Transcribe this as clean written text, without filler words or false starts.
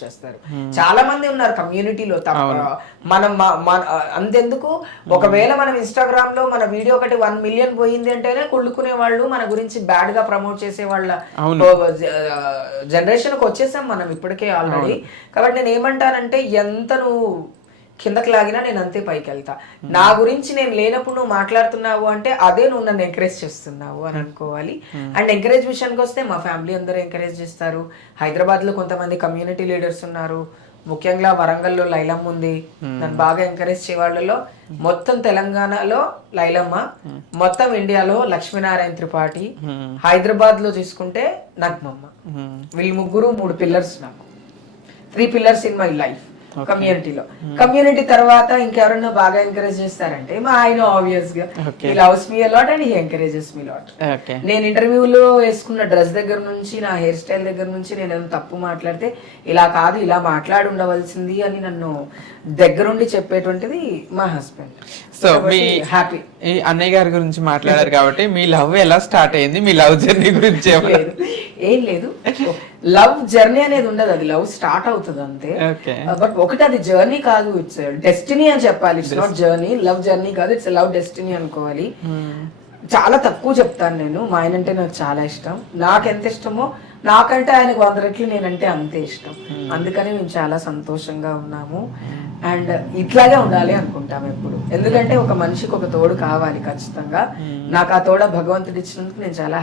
చేస్తారు. చాలా మంది ఉన్నారు కమ్యూనిటీలో. మనం అంతెందుకు, ఒకవేళ మనం ఇన్స్టాగ్రామ్ లో మన వీడియో ఒకటి 1 మిలియన్ పోయింది అంటేనే కుళ్ళుకునే వాళ్ళు, మన గురించి బ్యాడ్ గా ప్రమోట్ చేసే వాళ్ళ జనరేషన్ కి వచ్చేసాం మనం ఇప్పటికే ఆల్రెడీ. కాబట్టి నేను ఏమంటానంటే, ఎంత నువ్వు కిందకి లాగినా నేను అంతే పైకి వెళ్తా. నా గురించి నేను లేనప్పుడు నువ్వు మాట్లాడుతున్నావు అంటే అదే నువ్వు నన్ను ఎంకరేజ్ చేస్తున్నావు అని అనుకోవాలి. అండ్ ఎంకరేజ్ విషయానికి వస్తే మా ఫ్యామిలీ అందరూ ఎంకరేజ్ చేస్తారు. హైదరాబాద్ లో కొంతమంది కమ్యూనిటీ లీడర్స్ ఉన్నారు, ముఖ్యంగా వరంగల్లో లైలమ్మ ఉంది, నన్ను బాగా ఎంకరేజ్ చేయ వాళ్ళలో. మొత్తం తెలంగాణలో లైలమ్మ, మొత్తం ఇండియాలో లక్ష్మీనారాయణ త్రిపాఠి, హైదరాబాద్ లో చూసుకుంటే నగ్మమ్మ. వీళ్ళు ముగ్గురు 3 పిల్లర్స్ నాకు, 3 పిల్లర్స్ ఇన్ మై లైఫ్ కమ్యూనిటీలో. కమ్యూనిటీ తర్వాత ఇంకెవరన్నా బాగా ఎంకరేజ్ చేస్తారంటే మా ఆయన. ఆబ్వియస్ గా he loves me a lot and he encourages me lot. నేను ఇంటర్వ్యూలో వేసుకున్న డ్రెస్ దగ్గర నుంచి, నా హెయిర్ స్టైల్ దగ్గర నుంచి, నేను ఏదైనా తప్పు మాట్లాడితే ఇలా కాదు ఇలా మాట్లాడి ఉండవలసింది అని నన్ను దగ్గరుండి చెప్పేటువంటిది మా హస్బెండ్. సో మీ హ్యాపీ ఈ అన్నయ్య గారి గురించి మాట్లాడారు కాబట్టి మీ లవ్ ఎలా స్టార్ట్ అయింది, మీ లవ్ జర్నీ గురించి ఏం లేదు. లవ్ జర్నీ అనేది ఉండదు, అది లవ్ స్టార్ట్ అవుతుంది అంతే. బట్ ఒకటి అది జర్నీ కాదు, ఇట్స్ డెస్టినీ అని చెప్పాలి. It's not journey, love journey కాదు, ఇట్స్ లవ్ డెస్టినీ అనుకోవాలి. చాలా తక్కువ చెప్తాను నేను. మా ఆయన అంటే నాకు చాలా ఇష్టం. నాకు ఎంత ఇష్టమో నాకంటే ఆయనకు 100 రెట్లు నేనంటే అంతే ఇష్టం. అందుకని మేము చాలా సంతోషంగా ఉన్నాము. అండ్ ఇట్లాగే ఉండాలి అనుకుంటాం ఎప్పుడు. ఎందుకంటే ఒక మనిషికి ఒక తోడు కావాలి ఖచ్చితంగా. నాకు ఆ తోడ భగవంతుడు ఇచ్చినందుకు నేను చాలా